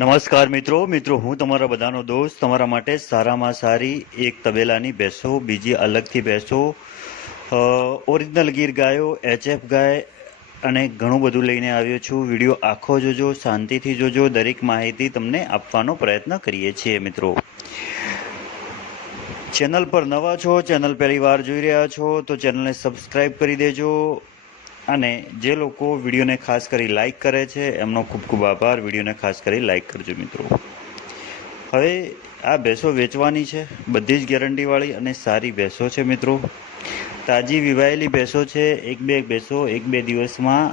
નમસ્કાર મિત્રો. મિત્રો, હું તમારા બધાનો દોસ્ત. તમારા માટે સારામાં સારી એક તબેલાની ભેંસો, બીજી અલગથી ભેંસો ઓરિજિનલ ગીર ગાયો એચએફ ગાય અને ઘણું બધું લઈને આવ્યો છું. વીડિયો આખો જોજો, શાંતિથી જોજો. દરેક માહિતી તમને આપવાનો પ્રયત્ન કરીએ છીએ મિત્રો. ચેનલ પર નવા છો, ચેનલ પહેલી વાર જોઈ રહ્યા છો, તો ચેનલને સબસ્ક્રાઈબ કરી દેજો. અને જે લોકો વિડીયોને ખાસ કરી લાઇક કરે છે, એમનો ખૂબ ખૂબ આભાર. વિડીયોને ખાસ કરી લાઇક કરજો મિત્રો. હવે આ ભેંસો વેચવાની છે, બધી જ ગેરંટીવાળી અને સારી ભેંસો છે મિત્રો. તાજી વિવાયેલી ભેંસો છે, એક બે ભેંસો એક બે દિવસમાં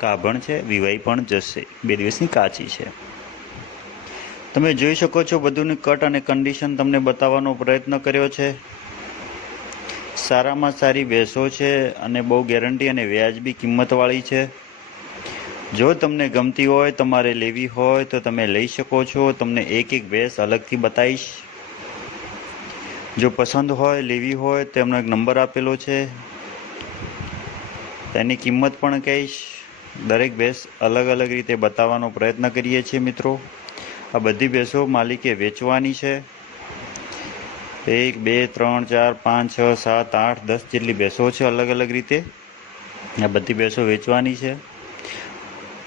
કાભણ છે, વિવાઈ પણ જશે. બે દિવસની કાચી છે. તમે જોઈ શકો છો, બધુંની કટ અને કન્ડિશન તમને બતાવવાનો પ્રયત્ન કર્યો છે. સારામાં સારી ભેંસો છે અને બહુ ગેરંટી અને વ્યાજબી કિંમતવાળી છે. જો તમને ગમતી હોય, તમારે લેવી હોય, તો તમે લઈ શકો છો. તમને એક એક ભેંસ અલગથી બતાવીશ. જો પસંદ હોય, લેવી હોય, તો એમનો એક નંબર આપેલો છે. તેની કિંમત પણ કહીશ. દરેક ભેંસ અલગ અલગ રીતે બતાવવાનો પ્રયત્ન કરીએ છીએ મિત્રો. આ બધી ભેંસો માલિકે વેચવાની છે. એક, બે, ત્રણ, ચાર, પાંચ, છ, સાત, આઠ, દસ જેટલી ભેંસો છે અલગ અલગ રીતે. આ બધી ભેંસો વેચવાની છે.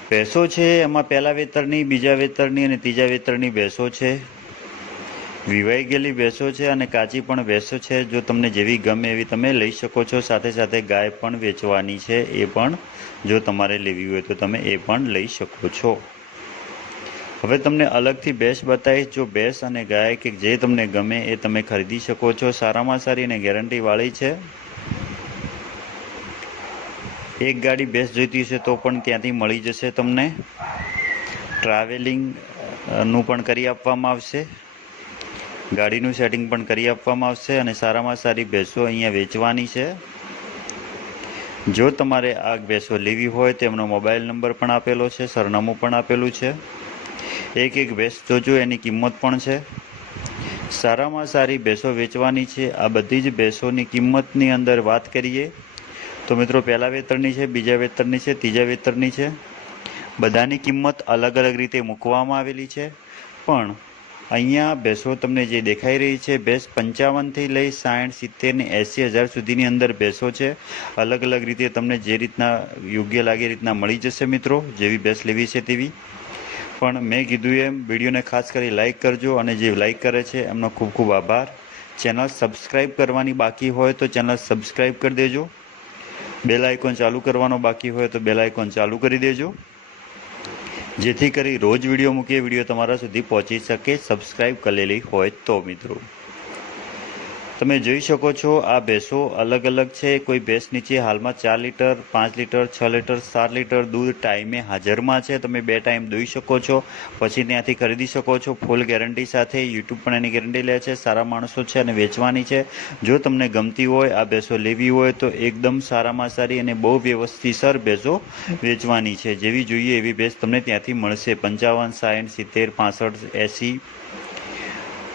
ભેંસો છે, એમાં પહેલા વેતરની, બીજા વેતરની અને ત્રીજા વેતરની ભેંસો છે. વિવાઈ ગયેલી ભેંસો છે અને કાચી પણ ભેંસો છે. જો તમને જેવી ગમે એવી તમે લઈ શકો છો. સાથે સાથે ગાય પણ વેચવાની છે, એ પણ જો તમારે લેવી હોય તો તમે એ પણ લઈ શકો છો. હવે તમને અલગથી ભેંસ બતાવીશ, જો ભેંસ અને ગાય કે જે તમને ગમે એ તમે ખરીદી શકો છો. સારામાં સારી અને ગેરંટીવાળી છે. એક ગાડી ભેંસ જોઈતી છે તો પણ ત્યાંથી મળી જશે તમને. ટ્રાવેલિંગનું પણ કરી આપવામાં આવશે. ગાડીનું સેટિંગ પણ કરી આપવામાં આવશે અને સારામાં સારી ભેંસો અહીંયા વેચવાની છે. જો તમારે આ ભેંસો લેવી હોય તો એમનો મોબાઈલ નંબર પણ આપેલો છે, સરનામું પણ આપેલું છે. એક એક ભેંસ જોજો એની કિંમત પણ છે. સારામાં સારી ભેંસો વેચવાની છે. આ બધી જ ભેંસોની કિંમતની અંદર વાત કરીએ તો મિત્રો પહેલા વેતરની છે, બીજા વેતરની છે, ત્રીજા વેતરની છે. બધાની કિંમત અલગ અલગ રીતે મૂકવામાં આવેલી છે. પણ અહીંયા ભેંસો તમને જે દેખાઈ રહી છે, ભેંસ પંચાવનથી લઈ સાઠ, સિત્તેર ને એંસી હજાર સુધીની અંદર ભેંસો છે. અલગ અલગ રીતે તમને જે રીતના યોગ્ય લાગે રીતના મળી જશે મિત્રો. જેવી ભેંસ લેવી છે તેવી. પણ મેં કીધું એમ, વિડીયોને ખાસ કરી લાઇક કરજો અને જે લાઇક કરે છે, એમનો ખૂબ ખૂબ આભાર. ચેનલ સબસ્ક્રાઇબ કરવાની બાકી હોય તો ચેનલ સબસ્ક્રાઇબ કરી દેજો. બેલ આઇકોન ચાલુ કરવાનો બાકી હોય તો બેલ આઇકોન ચાલુ કરી દેજો. જેથી કરી રોજ વીડિયો મૂકીએ, વીડિયો તમારા સુધી પહોંચી શકે સબસ્ક્રાઈબ કરેલી હોય તો મિત્રો. તમે જોઈ શકો છો, આ ભેંસો અલગ અલગ છે. કોઈ ભેંસ નીચે હાલમાં ચાર લીટર, પાંચ લીટર, છ લીટર, સાત લીટર દૂધ ટાઈમે હાજરમાં છે. તમે બે ટાઈમ દોઈ શકો છો. પછી ત્યાંથી ખરીદી શકો છો. ફૂલ ગેરંટી સાથે યુટ્યુબ પણ એની ગેરંટી લે છે. સારા માણસો છે અને વેચવાની છે. જો તમને ગમતી હોય, આ ભેંસો લેવી હોય, તો એકદમ સારામાં સારી અને બહુ વ્યવસ્થિતસર ભેંસો વેચવાની છે. જેવી જોઈએ એવી ભેંસ તમને ત્યાંથી મળશે. પંચાવન સાઠ સિત્તેર, પાસઠ, એંસી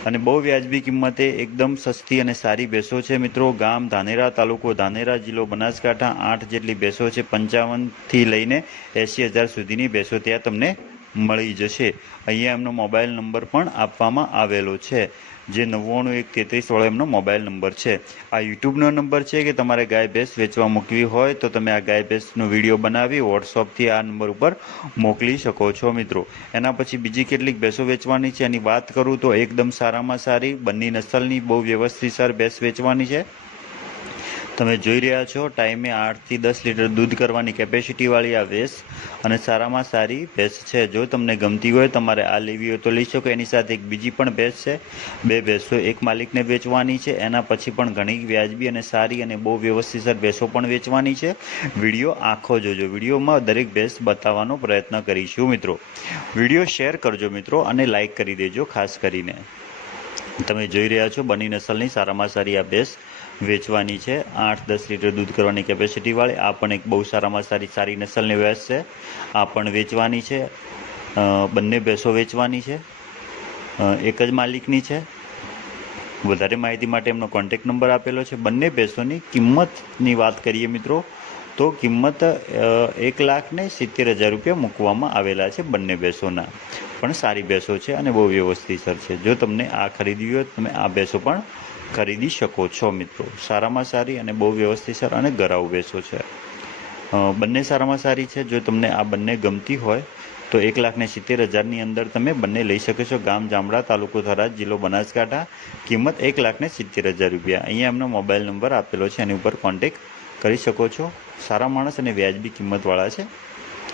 અને બહુ વ્યાજબી કિંમતે એકદમ સસ્તી અને સારી ભેંસો છે. મિત્રો, ગામ ધાનેરા તાલુકો ધાનેરા જિલ્લો બનાસકાંઠા આઠ જેટલી ભેંસો છે, પંચાવનથી લઈને એંસી હજાર સુધીની ભેંસો ત્યાં તમને મળી જશે. અહીંયા એમનો મોબાઈલ નંબર પણ આપવામાં આવેલો છે. જે નવ્વાણું એક તેત્રીસ વાળો એમનો મોબાઈલ નંબર છે. આ યુટ્યુબનો નંબર છે કે તમારે ગાય ભેંસ વેચવા મૂકવી હોય તો તમે આ ગાય ભેંસનો વીડિયો બનાવી વોટ્સઅપથી આ નંબર ઉપર મોકલી શકો છો મિત્રો. એના પછી બીજી કેટલીક ભેંસો વેચવાની છે. એની વાત કરું તો એકદમ સારામાં સારી, બંને નસલની બહુ વ્યવસ્થિત સર ભેંસ વેચવાની છે. તમે જોઈ રહ્યા છો, ટાઈમે આઠથી દસ લીટર દૂધ કરવાની કેપેસિટીવાળી આ ભેંસ અને સારામાં સારી ભેંસ છે. જો તમને ગમતી હોય તમારે આ લેવી હોય તો લઈ શકો. એની સાથે એક બીજી પણ ભેંસ છે. બે ભેંસો એક માલિકને વેચવાની છે. એના પછી પણ ઘણી વ્યાજબી અને સારી અને બહુ વ્યવસ્થિત ભેંસો પણ વેચવાની છે. વીડિયો આખો જોજો. વિડીયોમાં દરેક ભેંસ બતાવવાનો પ્રયત્ન કરીશું મિત્રો. વીડિયો શેર કરજો મિત્રો અને લાઇક કરી દેજો ખાસ કરીને. તમે જોઈ રહ્યા છો, બની નસલની સારામાં સારી આ ભેંસ વેચવાની છે. આઠ દસ લીટર દૂધ કરવાની કેપેસિટીવાળી આ પણ એક બહુ સારામાં સારી સારી નસલની ભેંસ છે. આ પણ વેચવાની છે. બંને ભેંસો વેચવાની છે. એક જ માલિકની છે. વધારે માહિતી માટે એમનો કોન્ટેક નંબર આપેલો છે. બંને ભેંસોની કિંમતની વાત કરીએ મિત્રો, તો કિંમત એક લાખ ને સિત્તેર હજાર રૂપિયા મૂકવામાં આવેલા છે બંને ભેંસોના. પણ સારી ભેંસો છે અને બહુ વ્યવસ્થિતસર છે. જો તમને આ ખરીદવી હોય તમે આ ભેંસો પણ ખરીદી શકો છો મિત્રો. સારામાં સારી અને બહુ વ્યવસ્થિતસર અને ગરાઉ ભેંસો છે. બંને સારામાં સારી છે. જો તમને આ બંને ગમતી હોય તો એક લાખને સિત્તેર હજારની અંદર તમે બંને લઈ શકો છો. ગામ જામડા તાલુકો થરાદ, જિલ્લો બનાસકાંઠા. કિંમત એક લાખને સિત્તેર હજાર રૂપિયા. અહીંયા એમનો મોબાઈલ નંબર આપેલો છે. એની ઉપર કોન્ટેક કરી શકો છો. સારા માણસ અને વ્યાજબી કિંમતવાળા છે.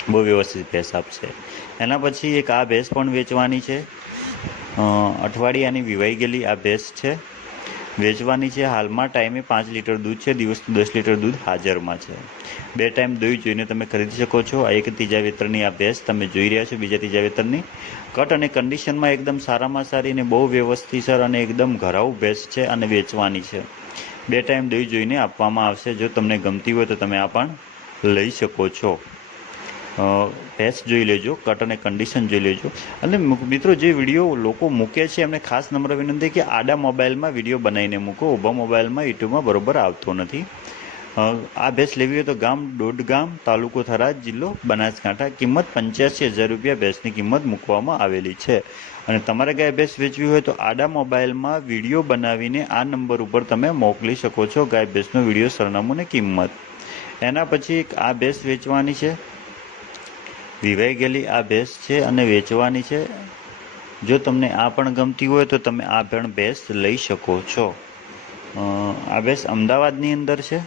બહુ વ્યવસ્થિત ભેંસ આપશે. એના પછી એક આ ભેંસ પણ વેચવાની છે. અઠવાડિયાની વિવાઈ ગયેલી આ ભેંસ છે. વેચવાની છે હાલમાં ટાઈમે પાંચ લીટર દૂધ છે, દિવસનું દસ લીટર દૂધ હાજરમાં છે. બે ટાઈમ દોઈ જોઈને તમે ખરીદી શકો છો. આ એક ત્રીજા વેતરની આ ભેંસ તમે જોઈ રહ્યા છો બીજા ત્રીજા વેતરની. કટ અને કન્ડિશનમાં એકદમ સારામાં સારી અને બહુ વ્યવસ્થિતસર અને એકદમ ઘરાઉ ભેંસ છે અને વેચવાની છે. બે ટાઈમ દોઈ જોઈને આપવામાં આવશે. જો તમને ગમતી હોય તો તમે આ પણ લઈ શકો છો. ભેંસ જોઈ લેજો કટ અને કન્ડિશન જોઈ લેજો. અને મિત્રો, જે વીડિયો લોકો મૂકે છે, એમને ખાસ નમ્ર વિનંતી કે આડા મોબાઈલમાં વીડિયો બનાવીને મૂકો, ઊભા મોબાઈલમાં યુટ્યુબમાં બરોબર આવતો નથી. આ ભેંસ લેવી હોય તો ગામ, દોઢ ગામ, તાલુકો થરાદ જિલ્લો, બનાસકાંઠા. કિંમત પંચ્યાસી હજાર રૂપિયા ભેંસની કિંમત મૂકવામાં આવેલી છે. અને તમારે ગાય ભેંસ વેચવી હોય તો આડા મોબાઈલમાં વીડિયો બનાવીને આ નંબર ઉપર તમે મોકલી શકો છો ગાય ભેંસનો વીડિયો સરનામું ને કિંમત. એના પછી આ ભેંસ વેચવાની છે. વિવાઈ ગયેલી આ ભેંસ છે અને વેચવાની છે. જો તમને આ પણ ગમતી હોય તો તમે આ પણ ભેંસ લઈ શકો છો. આ ભેંસ અમદાવાદની અંદર છે.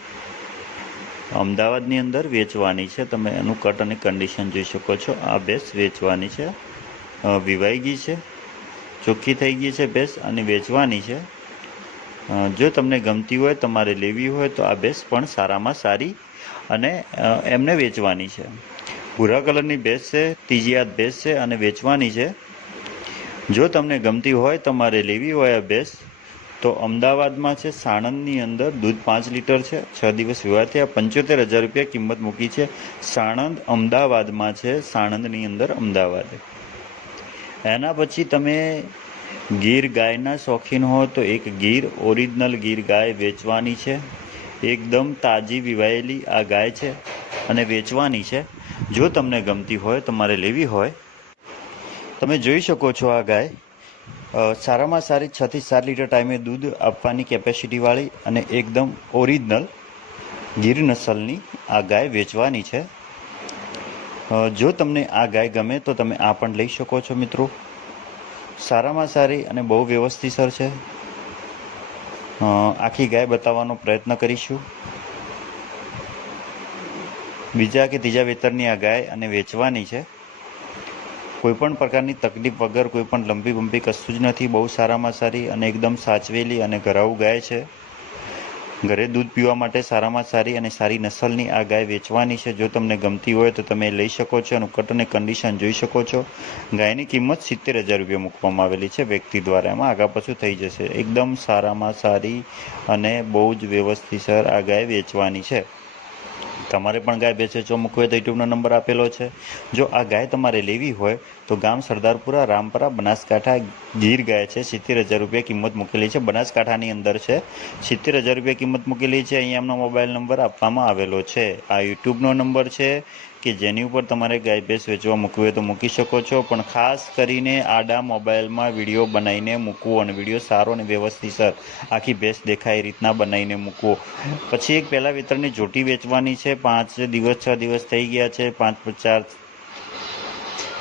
અમદાવાદની અંદર વેચવાની છે. તમે એનું કટ અને કન્ડિશન જોઈ શકો છો. આ ભેંસ વેચવાની છે. વિવાઈ ગઈ છે. ચોખ્ખી થઈ ગઈ છે ભેંસ અને વેચવાની છે. જો તમને ગમતી હોય, તમારે લેવી હોય તો આ ભેંસ પણ સારામાં સારી અને એમને વેચવાની છે. ભૂરા કલરની ભેંસ છે, ત્રીજી હાથ ભેંસ છે અને વેચવાની છે. જો તમને ગમતી હોય, તમારે લેવી હોય આ ભેંસ તો અમદાવાદમાં છે, સાણંદની અંદર દૂધ પાંચ લીટર છે. છ દિવસ વિવાહથી આ પંચોતેર હજાર રૂપિયા કિંમત મૂકી છે. સાણંદ અમદાવાદમાં છે, સાણંદની અંદર અમદાવાદ. એના પછી તમે ગીર ગાયના શોખીન હો તો એક ગીર, ઓરિજિનલ ગીર ગાય વેચવાની છે. એકદમ તાજી વિવાયેલી આ ગાય છે અને વેચવાની છે. જો તમને ગમતી હોય, તમારે લેવી હોય, તમે જોઈ શકો છો આ ગાય. સારામાં સારી છથી સાત લીટર ટાઈમે દૂધ આપવાની કેપેસિટીવાળી અને એકદમ ઓરિજિનલ ગીર નસલની આ ગાય વેચવાની છે. જો તમને આ ગાય ગમે તો તમે આ પણ લઈ શકો છો મિત્રો. સારામાં સારી અને બહુ વ્યવસ્થિતસર છે. આખી ગાય બતાવવાનો પ્રયત્ન કરીશું. બીજા કે ત્રીજા વેતરની આ ગાય અને વેચવાની છે. કોઈપણ પ્રકારની તકલીફ વગર કોઈપણ લંબી બંબી કશું જ નથી. બહુ સારામાં સારી અને એકદમ સાચવેલી અને ઘરાઉ ગાય છે. ઘરે દૂધ પીવા માટે સારામાં સારી અને સારી નસલની આ ગાય વેચવાની છે. જો તમને ગમતી હોય તો તમે લઈ શકો છો અને કટ અને કન્ડિશન જોઈ શકો છો. ગાયની કિંમત સિત્તેર હજાર રૂપિયા મૂકવામાં આવેલી છે વ્યક્તિ દ્વારા. એમાં આગા પાછું થઈ જશે. એકદમ સારામાં સારી અને બહુ જ વ્યવસ્થિતસર આ ગાય વેચવાની છે. તમારે પણ ગાય બેસે છો મૂકવે તો યુટ્યુબનો નંબર આપેલો છે. જો આ ગાય તમારે લેવી હોય તો ગામ સરદારપુરા, રામપરા, બનાસકાંઠા ગીર ગાય છે. સિત્તેર હજાર રૂપિયા કિંમત મૂકેલી છે. બનાસકાંઠાની અંદર છે. સિત્તેર હજાર રૂપિયા કિંમત મૂકેલી છે. અહીંયા એમનો મોબાઈલ નંબર આપવામાં આવેલો છે. આ યુટ્યુબનો નંબર છે કે જેની ઉપર તમારે ગાય ભેંસ વેચવા મૂકવી હોય તો મૂકી શકો છો. પણ ખાસ કરીને આડા મોબાઈલમાં વીડિયો બનાવીને મૂકવો અને વીડિયો સારો અને વ્યવસ્થિત આખી ભેંસ દેખાય એ રીતના બનાવીને મૂકવો. પછી એક પહેલાં વેતરની જોટી વેચવાની છે. પાંચ દિવસ છ દિવસ થઈ ગયા છે. પાંચ ચાર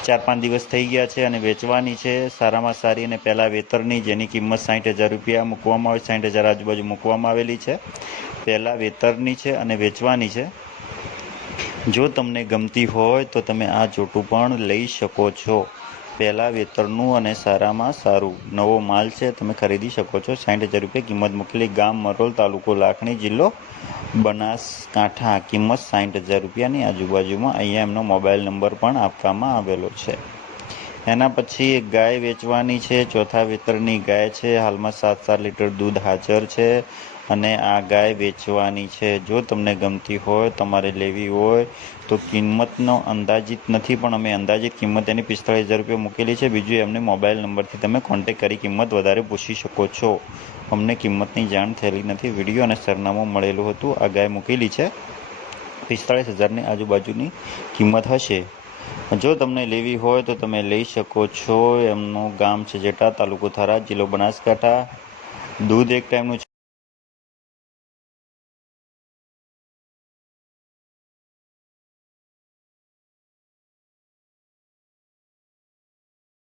ચાર પાંચ દિવસ થઈ ગયા છે અને વેચવાની છે. સારામાં સારી અને પહેલાં વેતરની જેની કિંમત સાઠ હજાર રૂપિયા મૂકવામાં આવે, સાઠ હજાર આજુબાજુ મૂકવામાં આવેલી છે. પહેલાં વેતરની છે અને વેચવાની છે. જો તમને ગમતી હોય તો તમે આ જોટું પણ લઈ શકો છો. પહેલાં વેતરનું અને સારામાં સારું. નવો માલ છે, તમે ખરીદી શકો છો. સાઠ હજાર રૂપિયા કિંમત મૂકેલી ગામ મરોલ તાલુકો લાખણી જિલ્લો બનાસકાંઠા કિંમત સાઠ હજાર રૂપિયાની આજુબાજુમાં અહીંયા એમનો મોબાઈલ નંબર પણ આપવામાં આવેલો છે. એના પછી એક ગાય વેચવાની છે, ચોથા વેતરની ગાય છે, હાલમાં સાત સાત લીટર દૂધ હાજર છે. અને આ ગાય વેચવાની છે. જો તમને ગમતી હોય, તમારે લેવી હોય, તો કિંમતનો અંદાજિત નથી, પણ અમે અંદાજિત કિંમત એની પિસ્તાળીસ હજાર રૂપિયા મૂકેલી છે. બીજું એમને મોબાઈલ નંબરથી તમે કોન્ટેક કરી કિંમત વધારે પૂછી શકો છો. અમને કિંમતની જાણ થયેલી નથી. વીડિયો અને સરનામું મળેલું હતું. આ ગાય મૂકેલી છે. પિસ્તાળીસ હજારની આજુબાજુની કિંમત હશે. જો તમને લેવી હોય, તો તમે લઈ શકો છો. એમનું ગામ છે જેટા, તાલુકો થરા, જિલ્લો બનાસકાંઠા. દૂધ એક ટાઈમનું